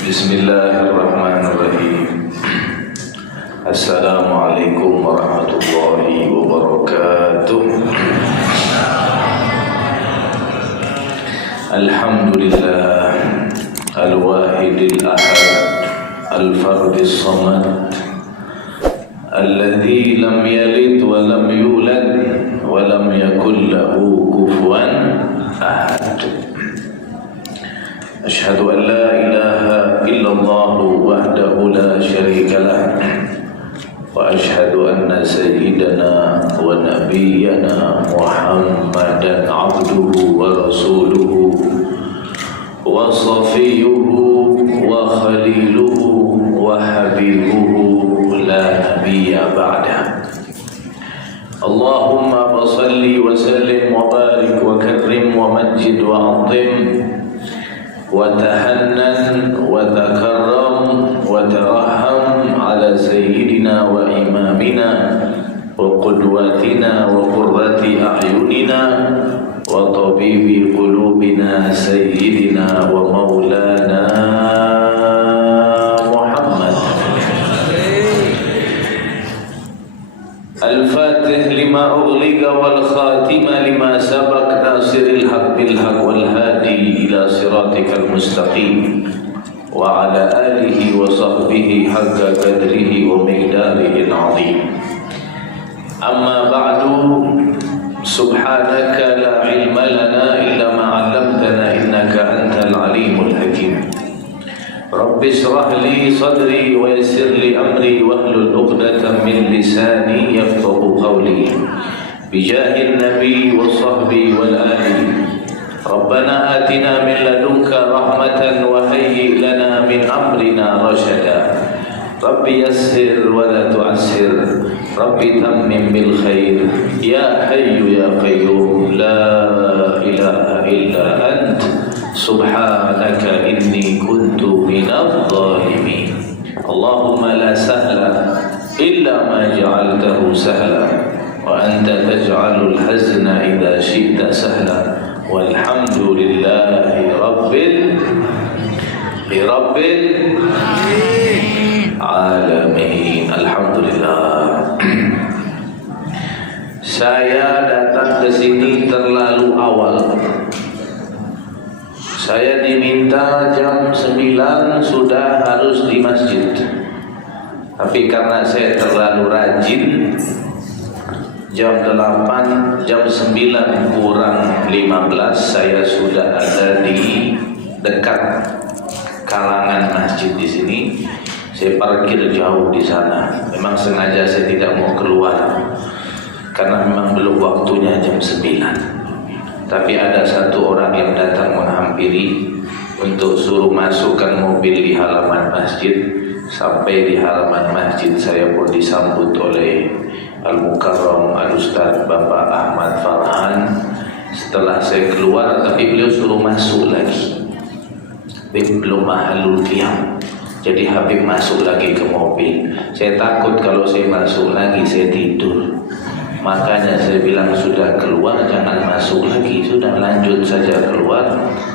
Bismillahirrahmanirrahim. Assalamualaikum warahmatullahi wabarakatuh. Alhamdulillah al-wahidil ahad al-fardis samad alladzi lam yalid wa lam yulad wa lam yakul lahu kufuwan ahad. Asyhadu an la ilaha illallah wahdahu la syarika lah wa asyhadu anna sayyidana wa nabiyyana Muhammadan abduhu wa rasuluhu wa safiyuhu wa khaliluhu wa habibuhu la nabiyya ba'dah. Allahumma salli wa sallim wa barik wa karrim wa majid wa azim وتهنن وتكرم وترحم على سيدنا وإمامنا وقدوتنا وقرة أعيننا وطبيب قلوبنا سيدنا ومولانا محمد الفاتح لما أغلق والخاتم لما سبق ناصر الحق بالحق والهادي إلى صراطك المستقيم وعلى آله وصحبه حق قدره ومقداره العظيم. أما بعد سبحانك لا علم لنا إلا ما علمتنا إنك أنت العليم الحكيم. رب اشرح لي صدري ويسر لي أمري واحلل عقدة من لساني يفقهوا قولي بجاه النبي وصحبه والآل. ربنا آتنا من لدنك رحمة وهيئ لنا من أمرنا رشدا. رب يسر ولا تعسر رب تمم بالخير يا حي يا قيوم لا إله إلا أنت سبحانك إني كنت من الظالمين. اللهم لا سهل إلا ما جعلته سهلا وأنت تجعل الحزن إذا شئت سهلا والحمد لله رب العالمين. Alhamdulillah. Saya datang ke sini terlalu awal. Saya diminta jam 9 sudah harus di masjid. Tapi karena saya terlalu rajin, jam 8, jam 9 kurang 15 saya sudah ada di dekat kalangan masjid di sini. Saya parkir jauh di sana. Memang sengaja saya tidak mau keluar karena memang belum waktunya jam 9. Tapi ada satu orang yang datang menghampiri untuk suruh masukkan mobil di halaman masjid. Sampai di halaman masjid saya pun disambut oleh Al-Mukarram Al-Ustaz Bapak Ahmad Farhan. Setelah saya keluar, tapi beliau suruh masuk lagi. Belum mahalul qiyam. Jadi Habib masuk lagi ke mobil. Saya takut kalau saya masuk lagi saya tidur. Makanya saya bilang sudah keluar jangan masuk lagi, sudah lanjut saja keluar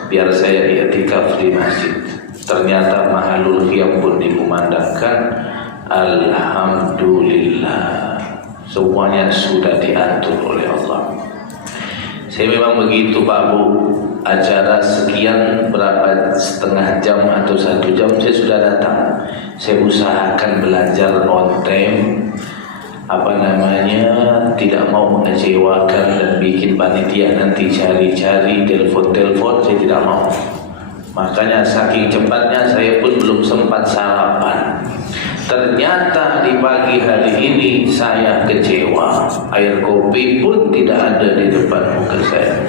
biar saya i'tikaf di masjid. Ternyata mahalul qiyam pun dikumandangkan. Alhamdulillah, semuanya sudah diatur oleh Allah. Saya memang begitu Pak Bu, acara sekian berapa setengah jam atau 1 jam saya sudah datang. Saya usahakan belajar on time, tidak mau mengecewakan dan bikin panitia nanti cari-cari telepon-telepon, saya tidak mau. Makanya saking cepatnya saya pun belum sempat sarapan. Ternyata di pagi hari ini saya kecewa, air kopi pun tidak ada di depan muka saya.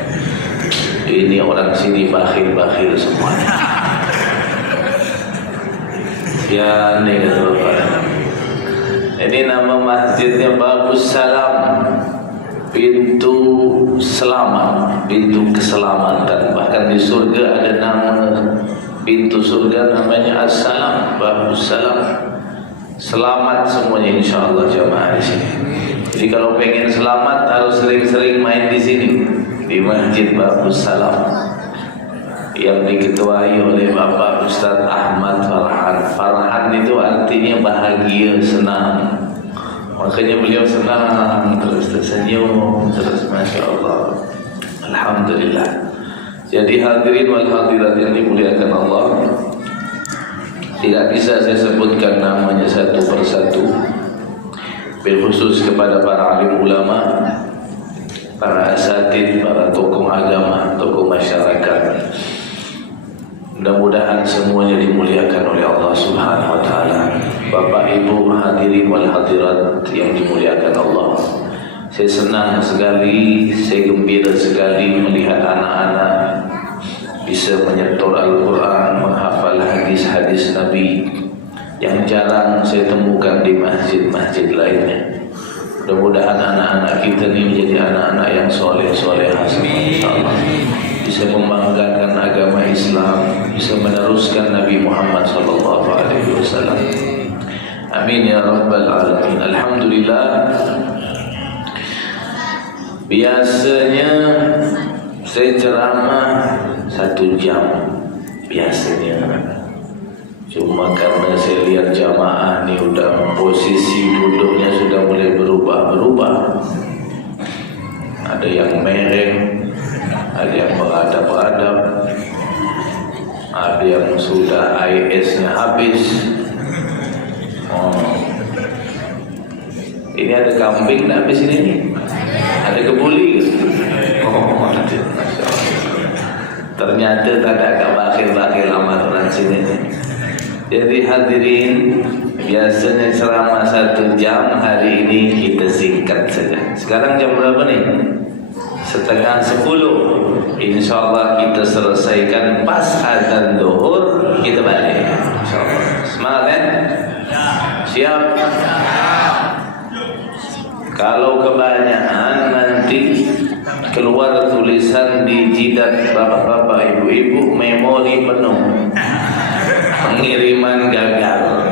Ini orang sini bakhil-bakhil semuanya. Ya ini kata Bapak. Ini nama masjidnya Babus Salam, pintu selamat, pintu keselamatan. Bahkan di surga ada nama pintu surga namanya As-Salam, Babus Salam. Selamat semuanya insyaallah jamaah di sini. Jadi kalau pengen selamat harus sering-sering main di sini di Masjid Babus Salam. yang diketuai oleh Bapak Ustaz Ahmad Farhan. Farhan itu artinya bahagia, senang. Makanya beliau senang, terus tersenyum, terus Masya Allah. Alhamdulillah. Jadi hadirin wal hadirat yang dimuliakan Allah, tidak bisa saya sebutkan namanya satu persatu, berkhusus kepada para alim ulama, para asatid, para tokoh agama, tokoh masyarakat. Mudah-mudahan semuanya dimuliakan oleh Allah Subhanahu wa taala. Bapak Ibu hadirin wal hadirat yang dimuliakan Allah, saya senang sekali, saya gembira sekali melihat anak-anak bisa menyetor Al-Quran, menghafal hadis-hadis Nabi yang jarang saya temukan di masjid-masjid lainnya. Mudah-mudahan anak-anak kita ini menjadi anak-anak yang soleh-solehah, insyaallah, bisa membanggakan agama Islam, bisa meneruskan Nabi Muhammad SAW. Amin ya rabbal alamin. Alhamdulillah. Biasanya saya ceramah 1 jam biasanya. Cuma karena saya lihat jamaah ni udah posisi duduknya sudah mulai berubah-berubah. Ada yang mereng, ada yang beradab-adab, ada yang sudah IS-nya habis. Ini ada kambing tak habis ini? Ada kebuli ke? Ternyata tak ada agak bakil-bakil amat orang sini. Jadi hadirin, biasanya ceramah 1 jam, hari ini kita singkat saja. Sekarang jam berapa nih? 9:30. InsyaAllah kita selesaikan pas azan zuhur, kita balik. InsyaAllah. Semangat kan? Siap? Kalau kebanyakan nanti keluar tulisan di jidat bapak-bapak, ibu-ibu, memori penuh, pengiriman gagal.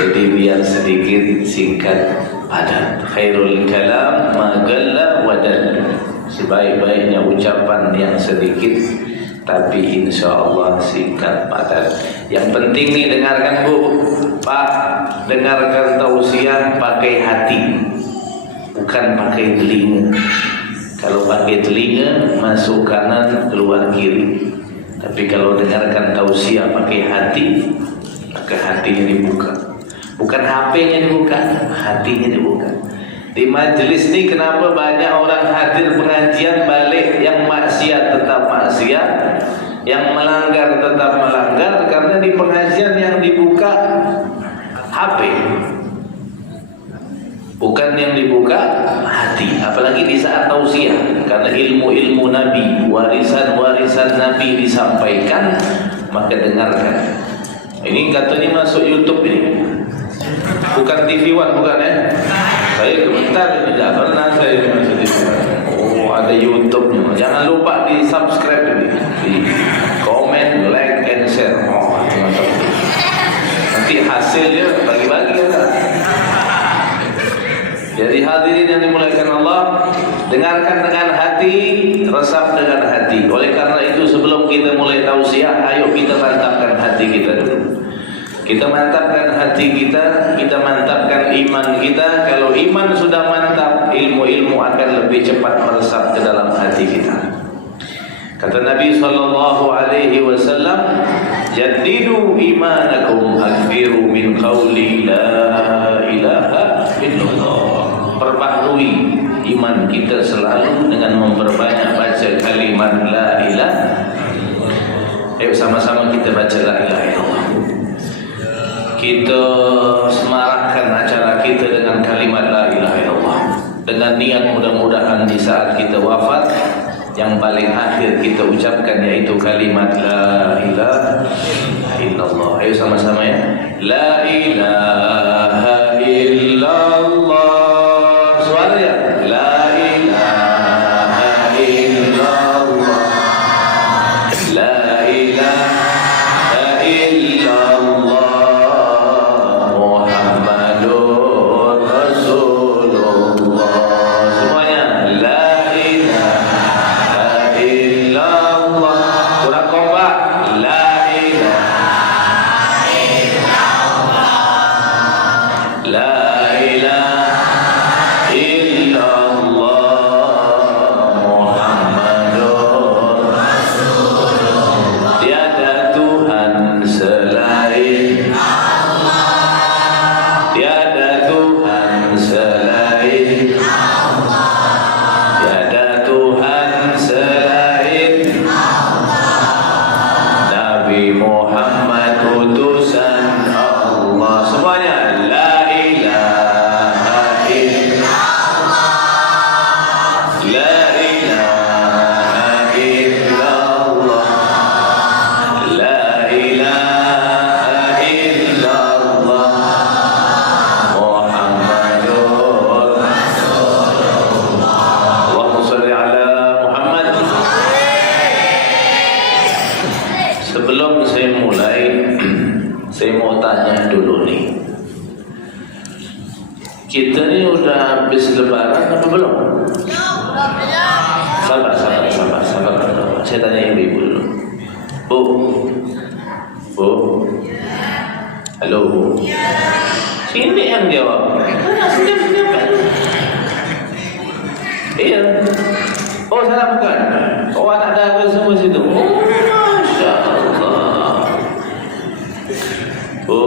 Jadi biar sedikit, singkat, padat. Khairul kalam ma qalla wa dalla. Sebaik-baiknya ucapan yang sedikit tapi insyaallah singkat, padat. Yang penting nih, dengarkan Bu, Pak, dengarkan tausiah pakai hati, bukan pakai telinga. Kalau pakai telinga masuk kanan keluar kiri. Tapi kalau dengarkan tausiah pakai hati, maka hatinya dibuka. Bukan HP-nya dibuka, hatinya dibuka. Di majelis ini kenapa banyak orang hadir pengajian balik, yang maksiat tetap maksiat, yang melanggar tetap melanggar, karena di pengajian yang dibuka HP, bukan yang dibuka hati. Apalagi di saat tausiah, karena ilmu-ilmu Nabi, warisan-warisan Nabi disampaikan, maka dengarkan. Ini katanya masuk YouTube ini, bukan TV One, bukan ya? Saya komentar tidak pernah saya masuk TV One. Oh, ada YouTube-nya. Jangan lupa di subscribe ini, di komen, like, and share. Oh, nanti hasilnya bagi-bagi ya. Jadi hadirin yang dimuliakan Allah, dengarkan dengan hati, resap dengan hati. Oleh karena itu sebelum kita mulai tausiah, ayo kita mantapkan hati kita dulu. Kita mantapkan hati kita, kita mantapkan iman kita. Kalau iman sudah mantap, ilmu-ilmu akan lebih cepat meresap ke dalam hati kita. Kata Nabi SAW, jaddidu imanakum, akfiru min qawli la ilaha illallah. Perbaharui iman kita selalu dengan memperbanyak baca kalimat la ilaha. Ayo sama-sama kita baca la ilaha illallah. Kita semarakkan acara kita dengan kalimat la ilaha illallah, dengan niat mudah-mudahan di saat kita wafat, yang paling akhir kita ucapkan yaitu kalimat la ilaha illallah. Ayo sama-sama ya. La ilaha illallah. Suara ya. La ilaha illallah. La ilaha illallah. Muhammadur Rasulullah. Semuanya. La ilaha illallah. Kurang kompak. Sebelum saya mulai, saya mau tanya dulu nih. Kita ni udah habis lebaran apa belum? Sabar. Saya tanya ibu dulu. Bu. Halo Bu. Sini yang jawab. Senyap. Iya. Oh salah bukan. Oh anak dah semua situ. Oh Masya Allah. Bu,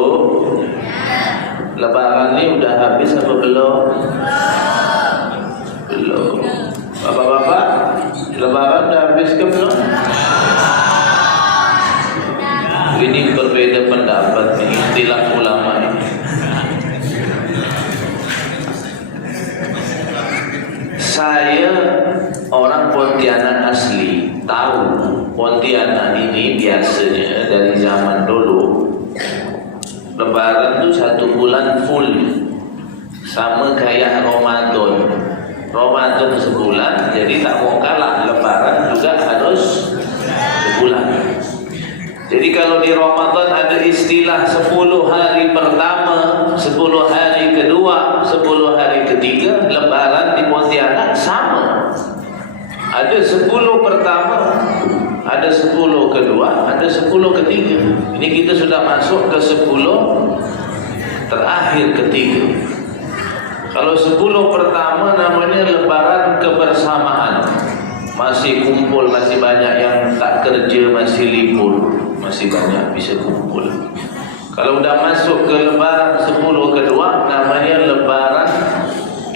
lebaran ni udah habis apa belum? Belum. Bapak-bapak, lebaran dah habis ke belum? Ini berbeda pendapat nih, istilah ulama ini. Saya orang Pontianak asli, tahu Pontianak ini biasanya dari zaman dulu lebaran itu 1 bulan full, sama kayak Ramadan sebulan, jadi tak mau kalah, lebaran juga harus sebulan. Jadi kalau di Ramadan ada istilah 10 hari pertama, 10 hari kedua, 10 hari ketiga, lebaran di Pontianak sama. Ada 10 pertama, ada 10 kedua, ada 10 ketiga. Ini kita sudah masuk ke 10 terakhir ketiga. Kalau 10 pertama namanya lebaran kebersamaan. Masih kumpul, masih banyak yang tak kerja, masih libur, masih banyak bisa kumpul. Kalau udah masuk ke lebaran 10 kedua, namanya lebaran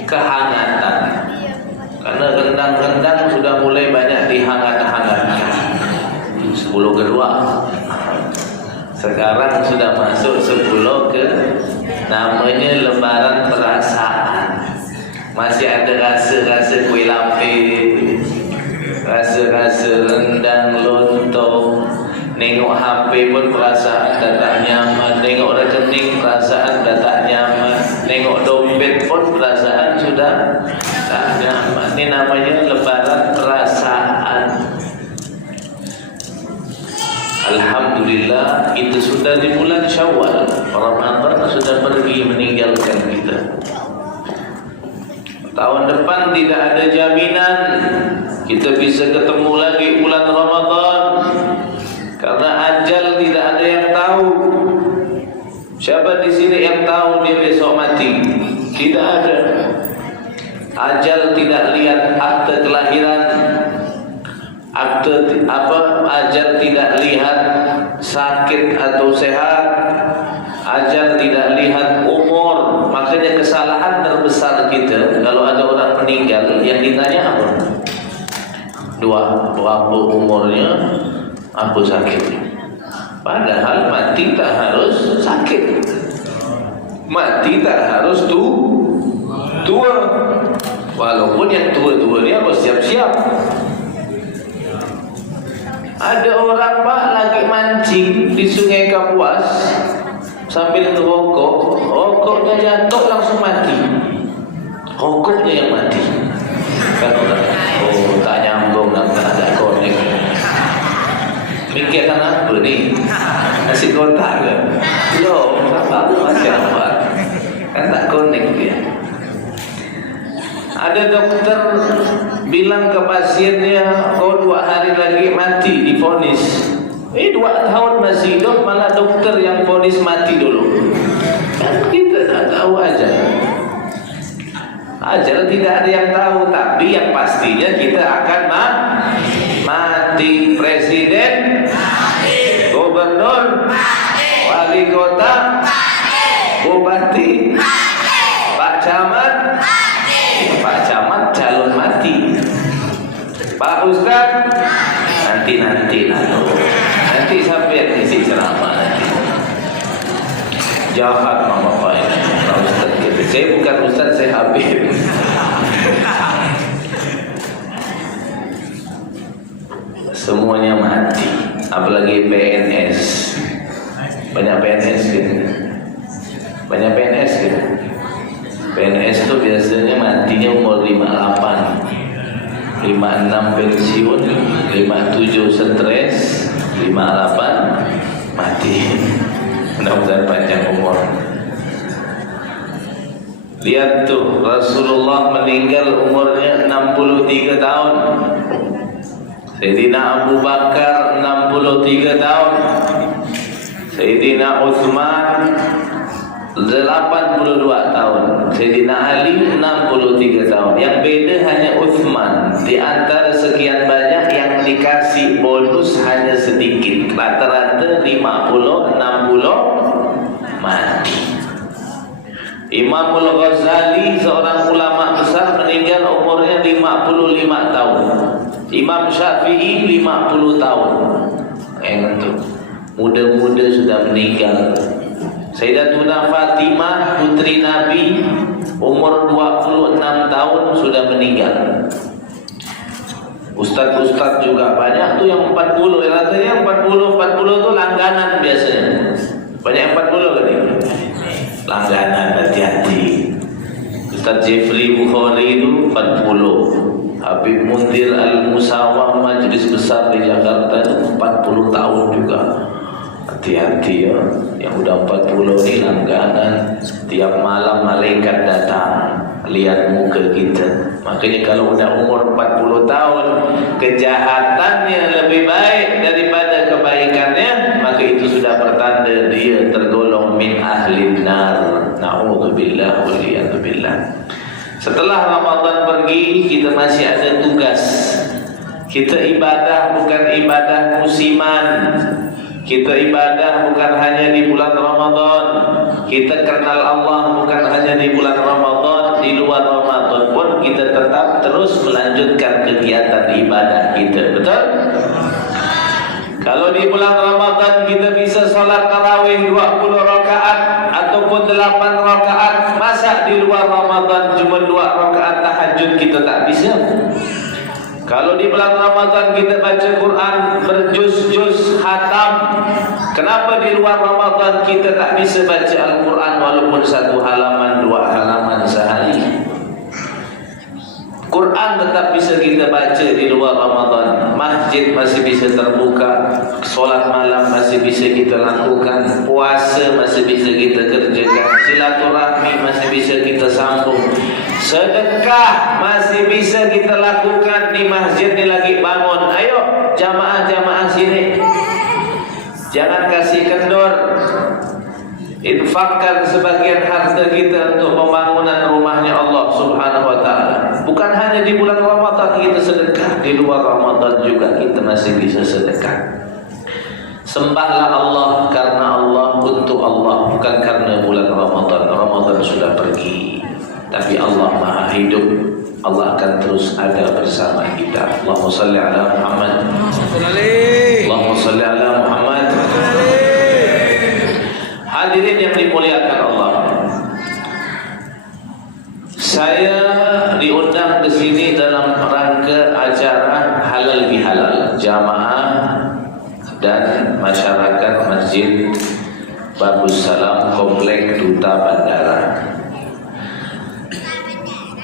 kehangatan. Karena rendang-rendang sudah mulai banyak dihangat-hangatkan. 10 kedua. Sekarang sudah masuk 10 ke namanya lebaran perasaan. Masih ada rasa-rasa kuih lapis, rasa-rasa rendang lontong. Nengok HP pun perasaan dah tak nyaman. Nengok rekening perasaan dah tak nyaman. Nengok dompet pun perasaan sudah tak nyaman. Ini namanya lebaran perasaan. Alhamdulillah, kita sudah di bulan Syawal. Ramadan sudah pergi meninggalkan kita. Tahun depan tidak ada jaminan kita bisa ketemu lagi bulan Ramadan, karena ajal tidak ada yang tahu. Siapa di sini yang tahu dia besok mati? Tidak ada. Ajal tidak lihat akte kelahiran, ajal tidak lihat sakit atau sehat, ajal tidak lihat umur. Makanya kesalahan terbesar kita kalau ada orang meninggal yang ditanya apa? Apa umurnya, apa sakitnya. Padahal mati tak harus sakit, mati tak harus tua. Walaupun yang tua-tua ni harus siap-siap. Ada orang Pak lagi mancing di Sungai Kapuas sambil ngerokok, rokoknya jatuh langsung mati. Rokoknya yang mati. Kan orang, tak nyambung, tak ada konek. Mikirkan apa ni? Nasi kotak ke? Belum, apa masih apa? Kan tak konek dia. Ada dokter bilang ke pasiennya, kau 2 hari lagi mati, divonis. 2 tahun masih hidup, malah dokter yang vonis mati dulu. Kan kita tak tahu aja. Ajal tidak ada yang tahu, tapi yang pastinya kita akan mati. Presiden, gubernur, wali kota, bupati, Pak Camat, Pak Camat calon mati. Pak Ustaz, nanti sampai isi ceramah nanti. Jahat mama Pak ini, Pak Ustaz gitu. Saya bukan Ustaz, saya Habib. Semuanya mati, apalagi PNS. Banyak PNS gitu. PNS itu biasanya matinya umur 58, 56 pensiun, 57 stres, 58 hati-hati. Mudah-mudahan panjang umur. Lihat tuh, Rasulullah meninggal umurnya 63 tahun. Sayyidina Abu Bakar 63 tahun. Sayyidina Utsman 82 tahun. Sayyidina Ali 63 tahun. Yang beda hanya Utsman. Di antara sekian banyak yang dikasih bonus hanya sedikit. Rata-rata 50, 60 mati. Imamul Ghazali, seorang ulama besar, meninggal umurnya 55 tahun. Imam Syafi'i 50 tahun. Itu muda-muda sudah meninggal. Sayyidatuna Fatimah, putri Nabi, umur 26 tahun sudah meninggal. Ustaz-ustaz juga banyak tuh yang 40. Rasanya 40 itu langganan biasanya. Banyak 40 kan ini? Langganan, hati-hati. Ustaz Jeffrey Bukhari itu 40. Habib Mundir Al-Musawah Majlis Besar di Jakarta itu 40 tahun juga. Hati-hati ya. Yang udah 40 ini langganan. Tiap malam malaikat datang lihat muka kita. Makanya kalau udah umur 40 tahun, kejahatannya lebih baik daripada kebaikannya, maka itu sudah pertanda dia tergolong min ahlin nar. Na'udzubillah waliyadzubillah. Setelah Ramadan pergi, kita masih ada tugas. Kita ibadah bukan ibadah musiman. Kita ibadah bukan hanya di bulan Ramadan. Kita kenal Allah bukan hanya di bulan Ramadan. Di luar Ramadan pun kita tetap terus melanjutkan kegiatan ibadah kita. Betul? Kalau di bulan Ramadan kita bisa sholat tarawih 20 rakaat ataupun 8 rakaat, masa di luar Ramadan cuma 2 rakaat tahajud kita tak bisa? Kalau di bulan Ramadan kita baca Quran berjuz-juz khatam, kenapa di luar Ramadan kita tak bisa baca Al-Quran walaupun 1 halaman 2 halaman sehari? Quran tetap bisa kita baca di luar Ramadan. Masjid masih bisa terbuka. Solat malam masih bisa kita lakukan. Puasa masih bisa kita kerjakan. Silaturahmi masih bisa kita sambung. Sedekah masih bisa kita lakukan. Di masjid ni lagi bangun. Ayo jamaah-jamaah sini. Jangan kasih kendor. Infakkan sebagian harta kita untuk pembangunan rumahnya Allah Subhanahu wa ta'ala. Bukan hanya di bulan Ramadan kita sedekah, di luar Ramadan juga kita masih bisa sedekah. Sembahlah Allah karena Allah, untuk Allah, bukan karena bulan Ramadan. Ramadan sudah pergi, tapi Allah Maha Hidup. Allah akan terus ada bersama kita. Allahumma salli ala Muhammad. Allahumma salli ala Muhammad. Hadirin yang dimuliakan Allah, saya diundang ke sini dalam rangka acara halal bihalal jamaah dan masyarakat Masjid Babus Salam Komplek Duta Bandara.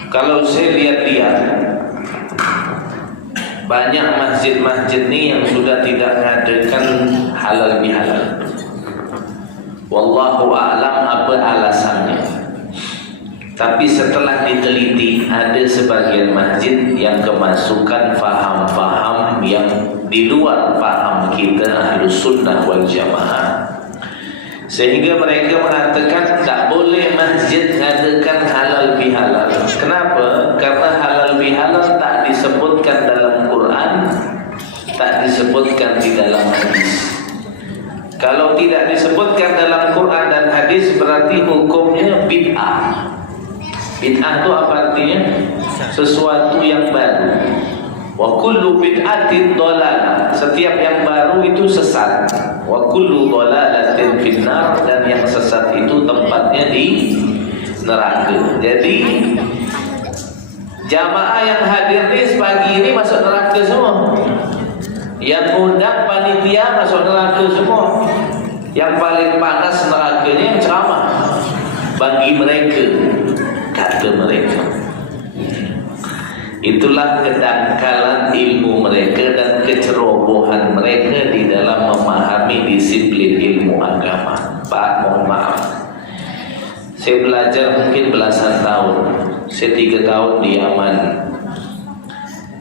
Kalau saya lihat-lihat, banyak masjid-masjid ini yang sudah tidak mengadakan halal bihalal. Wallahu a'lam apa alasannya. Tapi setelah diteliti, ada sebagian masjid yang kemasukan faham-faham yang di luar faham kita Ahlus Sunnah wal Jamaah. Sehingga mereka mengatakan tak boleh masjid mengadakan halal bihalal. Kenapa? Karena halal bihalal tak disebutkan dalam Quran, tak disebutkan di dalam hadis. Kalau tidak disebutkan dalam Quran dan hadis, berarti hukumnya bid'ah. Bid'ah itu apa artinya? Sesuatu yang baru. Wa kullu bid'atin dhalalah. Setiap yang baru itu sesat. Wa kullu dhalalatin finnar, dan yang sesat itu tempatnya di neraka. Jadi jamaah yang hadir ni pagi ini masuk neraka semua. Yang undang panitia masuk neraka semua. Yang paling panas nerakanya yang ceramah bagi mereka, kata mereka. Itulah kedangkalan ilmu mereka dan kecerobohan mereka di dalam memahami memahami disiplin ilmu agama. Pak, mohon maaf, saya belajar mungkin belasan tahun. Saya 3 tahun di Yaman.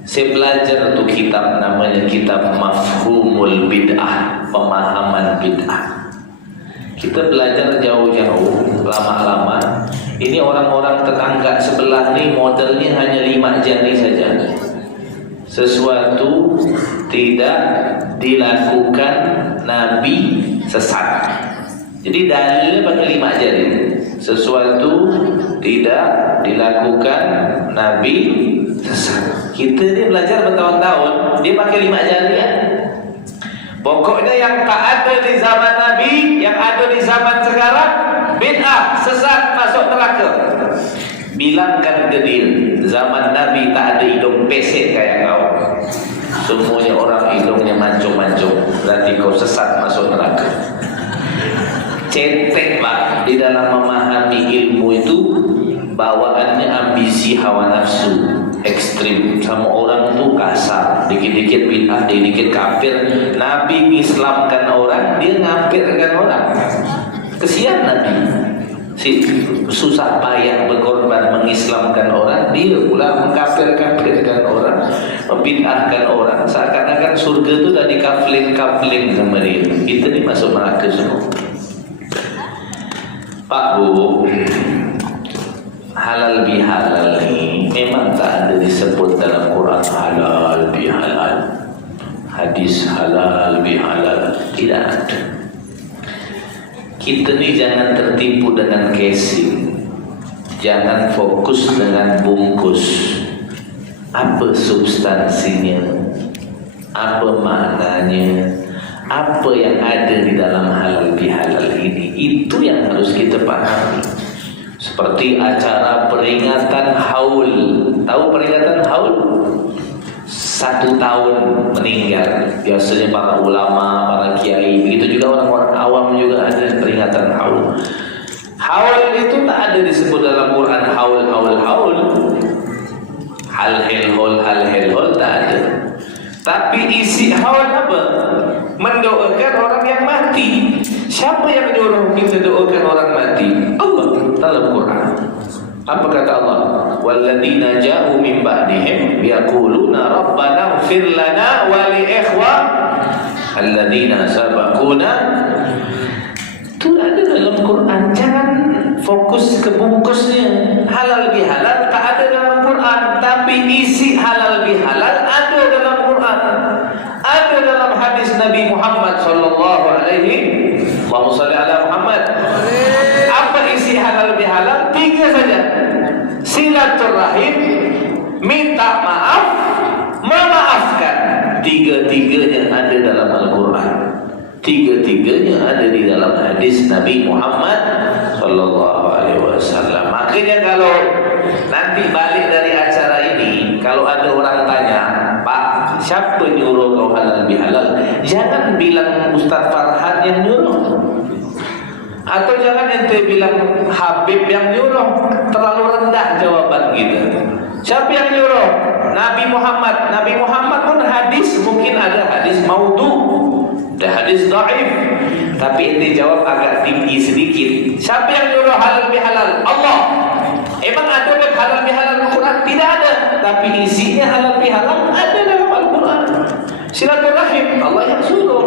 Saya belajar tuh kitab, namanya kitab Mafhumul Bid'ah, pemahaman bid'ah. Kita belajar jauh-jauh, lama-lama. Ini orang-orang tetangga sebelah nih modelnya hanya 5 jari saja. Sesuatu tidak dilakukan Nabi sesat. Jadi dalilnya pakai 5 jari. Sesuatu tidak dilakukan Nabi sesat. Kita ni belajar bertahun-tahun, dia pakai 5 jari ya. Pokoknya yang tak ada di zaman Nabi, yang ada di zaman sekarang, bid'ah, sesat, masuk neraka. Bilangkan ke dia, zaman Nabi tak ada hidung pesek kayak kau. Semuanya orang hidungnya mancung-mancung, berarti kau sesat, masuk neraka. Cetek pak, di dalam memahami ilmu itu bawaannya ambisi hawa nafsu ekstrim. Sama orang tuh kasar, dikit-dikit bid'ah, dikit kafir. Nabi mengislamkan orang, dia ngafirkan orang. Kesian Nabi, susah payah berkorban mengislamkan orang, dia pula mengkafirkan orang, membid'ahkan orang. Seakan-akan surga itu dah dikafling-kafling sama dia. Kita ni masuk neraka semua. Pak Bu, halal bihalal ini memang tak ada disebut dalam Quran halal bihalal, hadis halal bihalal, tidak ada. Kita ni jangan tertipu dengan casing, jangan fokus dengan bungkus. Apa substansinya, apa maknanya, apa yang ada di dalam halal bihalal ini, itu yang harus kita pahami. Seperti acara peringatan haul. Tahu peringatan haul? 1 tahun meninggal. Biasanya para ulama, para kiai, begitu juga orang-orang awam juga ada peringatan haul. Haul itu tak ada disebut dalam Quran haul. Hal-hel-hol tak ada. Tapi isi haul apa? Mendoakan orang yang mati. Siapa yang nyuruh kita doakan orang mati? Allah dalam Quran. Apa kata Allah? Walladzina ja'u min ba'dihim yaquluna rabbana ighfir lana wa li alladzina sabaquna. Itu ada dalam Quran. Jangan fokus ke bungkusnya. Halal bihalal tak ada dalam Quran, tapi isi halal bihalal ada dalam Quran. Ada dalam hadis Nabi Muhammad sallallahu alaihi wasallam. Apa isi halal bihalal? 3 saja. Silaturahim, minta maaf, memaafkan. 3-3-nya ada dalam Al-Quran. 3-3-nya ada di dalam hadis Nabi Muhammad sallallahu alaihi wasallam. Makanya kalau nanti balik dari acara ini, kalau ada orang tanya, Pak, siapa nyuruh kau halal bihalal? Jangan bilang Ustaz Farhan yang nyuruh, atau jangan ente bilang Habib yang nyuruh. Terlalu rendah jawaban kita. Siapa yang nyuruh? Nabi Muhammad. Nabi Muhammad pun hadis, mungkin ada hadis maudhu, ada hadis dhaif, tapi ente jawab agak tinggi sedikit. Siapa yang nyuruh halal bihalal? Allah. Emang ada kan halal bihalal Al-Quran? Tidak ada. Tapi isinya halal bihalal ada dalam Al-Quran. Silaturahim, Allah yang suruh.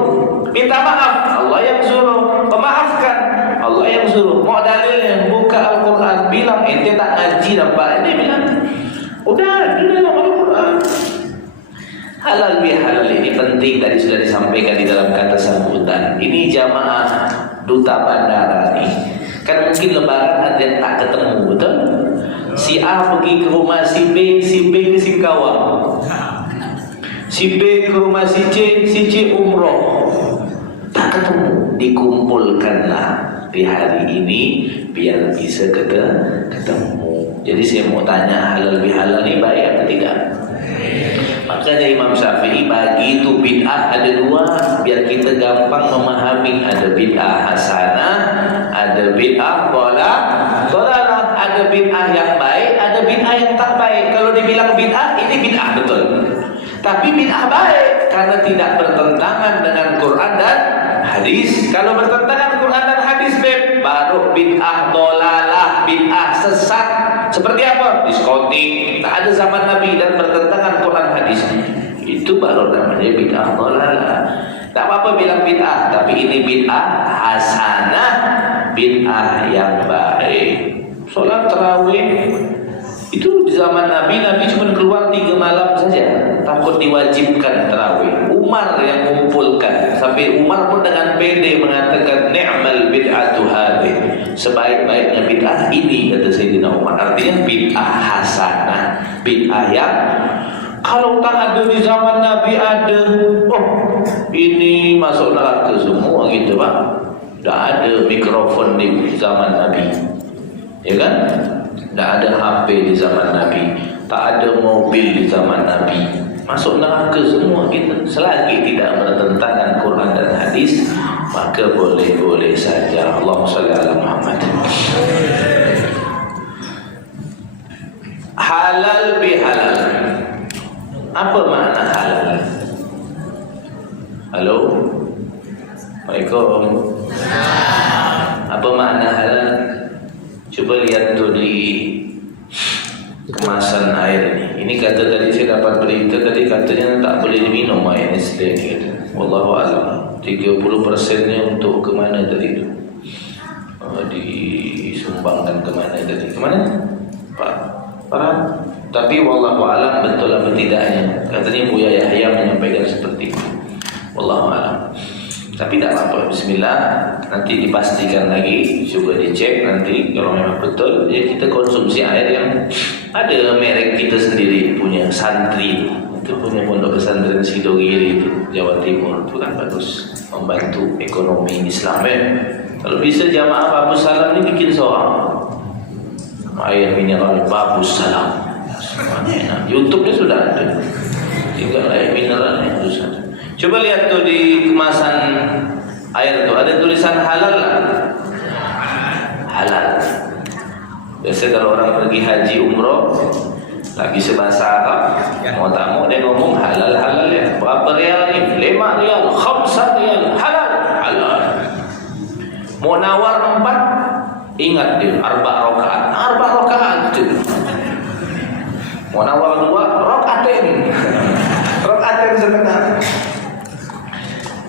Minta maaf, Allah yang suruh. Memaafkan, Allah yang suruh. Mau dalilnya, buka Al-Quran, bilang ente tak ngaji dapat. Ini bilang udah ada dalam Al-Quran. Halal bihalal ini penting, tadi sudah disampaikan di dalam kata sambutan. Ini jamaah duta bandara nih, kan mungkin lebaran ada yang tak ketemu, betul? Si A pergi ke rumah si B ke Singkawang, si B ke rumah si C umroh, tak ketemu. Dikumpulkanlah di hari ini biar bisa ketemu. Jadi saya mau tanya, halal bihalal ini baik atau tidak? Makanya Imam Syafi'i bagi itu bid'ah ada 2 biar kita gampang memahami. Ada bid'ah hasanah, ada bid'ah dhalalah. Ada bid'ah yang baik, ada bid'ah yang tak baik. Kalau dibilang bid'ah, ini bid'ah betul. Tapi bid'ah baik karena tidak bertentangan dengan Quran dan hadis. Kalau bertentangan Quran dan hadis, baru bid'ah dolalah, bid'ah sesat. Seperti apa? Diskotik, tak ada zaman Nabi dan bertentangan Quran hadis. Itu baru namanya bid'ah dolalah. Tak apa-apa bilang bid'ah, tapi ini bid'ah hasanah, bid'ah yang baik. Solat tarawih itu di zaman Nabi cuma keluar 3 malam saja, takut diwajibkan tarawih. Umar yang mengumpulkan, sampai Umar pun dengan pede mengatakan ni'mal bid'atu hadhihi, sebaik-baiknya bid'ah ini, kata Sayyidina Umar. Artinya bid'ah hasanah, bid'ah yang kalau tak ada di zaman Nabi ada, oh ini masuk neraka semua gitu Pak. Tak ada mikrofon di zaman Nabi, ya kan? Tak ada HP di zaman Nabi, tak ada mobil di zaman Nabi. Masuk neraka semua kita. Selagi tidak bertentangan Quran dan hadis, maka boleh-boleh saja. Allahumma shalli ala Muhammad. Halal bihalal. Apa makna halal? Halo? Waalaikumsalam. Apa makna halal? Coba lihat tu di kemasan air ini. Ini kata tadi saya dapat berita tadi, katanya tak boleh diminum air Nestle ni kata. Wallahu a'lam. 30%-nya untuk ke mana tadi tu? Disumbangkan ke mana tadi? Ke mana? Pak. Faham? Tapi wallahu a'lam betul apa tidaknya. Katanya Buya Yahya menyampaikan seperti itu. Wallahu a'lam. Tapi tak apa-apa, bismillah. Nanti dipastikan lagi, coba dicek nanti kalau memang betul. Ya kita konsumsi air yang ada merek kita sendiri punya, Santri. Itu punya pondok pesantren Sidogiri itu, Jawa Timur. Itu kan bagus, membantu ekonomi Islam ya. Kalau bisa jamaah Babus Salam ini bikin seorang air mineral Babus Salam. Semuanya YouTube-nya sudah ada. Tinggal air mineralnya itu saja. Coba lihat tuh di kemasan air tuh ada tulisan halal lah. Halal. Biasa kalau orang pergi haji umroh lagi sebahasa Arab, mau tamu dia ngomong halal ya. Berapa rial ni? 5 rial, 5 rial, halal. Mau nawar 4, ingat dia 4 rakaat tu. Mau nawar 2, rakaatin setengah.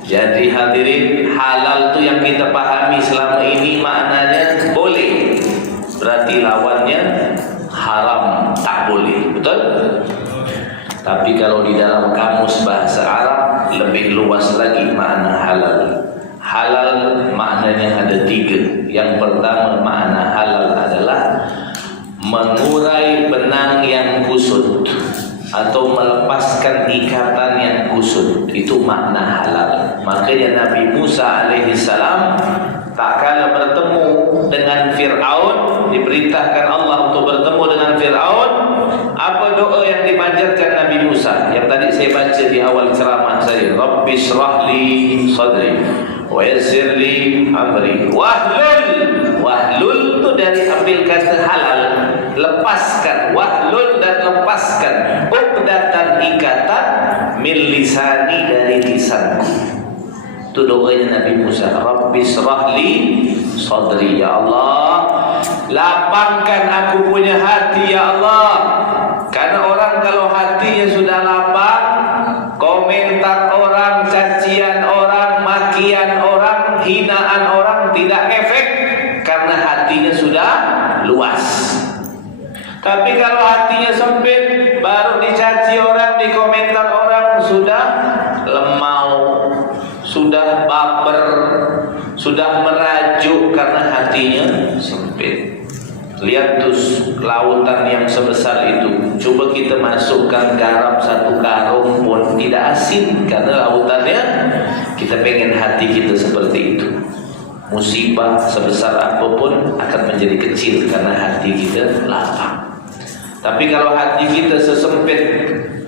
Jadi hadirin, halal itu yang kita pahami selama ini maknanya boleh. Berarti lawannya haram, tak boleh. Betul? Tapi kalau di dalam kamus bahasa Arab lebih luas lagi makna halal. Halal maknanya ada 3. Yang pertama makna halal adalah mengurai benang yang kusut atau melepaskan ikatan yang kusut. Itu makna halal. Makanya Nabi Musa alaihissalam tak kala bertemu dengan Fir'aun, diperintahkan Allah untuk bertemu dengan Fir'aun, apa doa yang dipanjatkan Nabi Musa yang tadi saya baca di awal ceramah saya? Rabbi shrah li sadri wa yassir li amri wahlul itu dari ambil kata halal, lepaskan, wahlul dan lepaskan, uqdatan ikatan min lisani dari lisanku. Itu doanya Nabi Musa. Rabbi shrah li sadri, ya Allah lapangkan aku punya hati ya Allah. Karena orang kalau hatinya sudah lapang, komentar orang, cacian orang, makian orang, hinaan orang tidak efek, karena hatinya sudah luas. Tapi kalau hatinya sempit, baru dicaci orang, dikomentar orang, sudah lemau, sudah baper, sudah merajuk karena hatinya sempit. Lihat tuh lautan yang sebesar itu, coba kita masukkan garam 1 karung pun tidak asin, karena lautannya, kita pengen hati kita seperti itu. Musibah sebesar apapun akan menjadi kecil karena hati kita lapang. Tapi kalau hati kita sesempit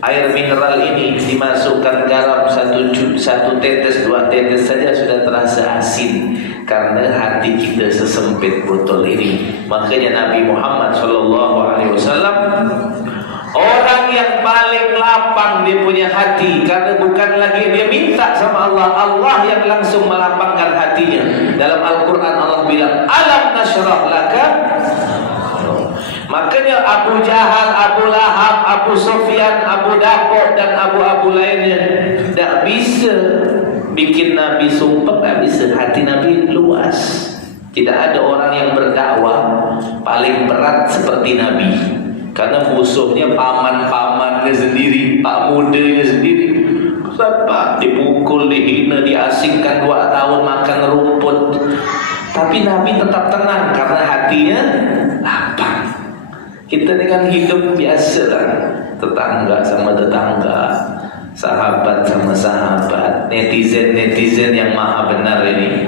air mineral ini, dimasukkan garam 1 tetes, 2 tetes saja sudah terasa asin, karena hati kita sesempit botol ini. Makanya Nabi Muhammad SAW Orang yang paling lapang dia punya hati, karena bukan lagi dia minta sama Allah, Allah yang langsung melapangkan hatinya. Dalam Al-Quran Allah bilang, alam nashrah laka. Makanya Abu Jahal, Abu Lahab, Abu Sufyan, Abu Dapok dan Abu lainnya tak bisa bikin Nabi sumpah, tak bisa. Hati Nabi luas. Tidak ada orang yang berdakwah paling berat seperti Nabi, karena musuhnya paman-pamannya sendiri, pak mudanya sendiri. Sampai dipukul, dihina, diasingkan 2 tahun makan rumput. Tapi Nabi tetap tenang karena hatinya lapang. Kita ini kan hidup biasa lah, tetangga sama tetangga, sahabat sama sahabat, netizen yang maha benar ini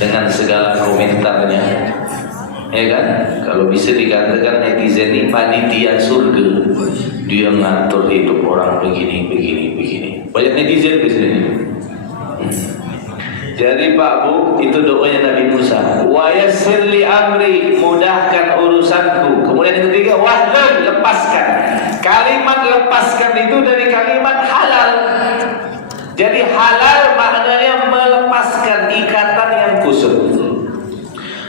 dengan segala komentarnya. Ya kan? Kalau bisa dikatakan netizen ini panitia surga. Dia ngatur hidup orang begini. Banyak netizen di sini. Jadi Pak Bu, itu doanya Nabi Musa. Wa yassir li amri, mudahkan urusanku. Kemudian yang ketiga, wahlul, lepaskan. Kalimat lepaskan itu dari kalimat halal. Jadi halal maknanya melepaskan ikatan yang kusut.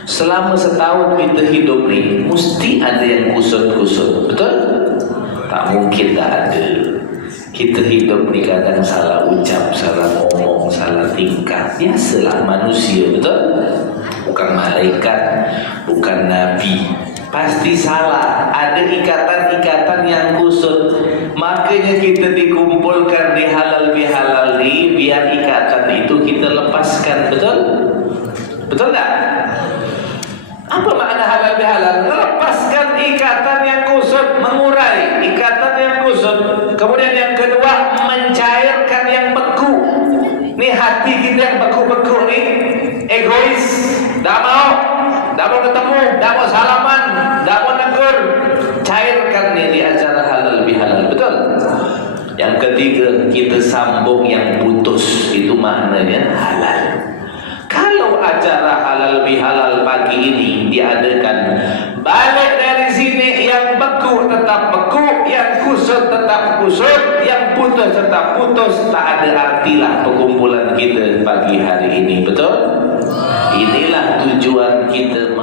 Selama setahun kita hidup nih, mesti ada yang kusut-kusut, betul? Tak mungkin tak ada. Kita hidup nih kadang salah ucap, salah ngomong, salah tingkah. Biasalah manusia, betul? Bukan malaikat, bukan nabi. Pasti salah. Ada ikatan-ikatan yang kusut. Makanya kita dikumpulkan di halal bihalal nih, biar ikatan itu kita lepaskan, betul? Betul tak? Apa makna halal bihalal? Melepaskan ikatan yang kusut, mengurai ikatan yang kusut. Kemudian yang kedua, mencairkan yang beku. Nih hati kita yang beku-beku nih, egois, tak mau ketemu, tak mau salaman, tak mau negur. Cairkan nih di acara halal bihalal, betul? Yang ketiga, kita sambung yang putus, itu maknanya halal. Kalau acara halal bihalal pagi ini diadakan, balik dari sini yang beku tetap beku, yang kusut tetap kusut, yang putus tetap putus. Tak ada artilah perkumpulan kita pagi hari ini, betul? Inilah tujuan kita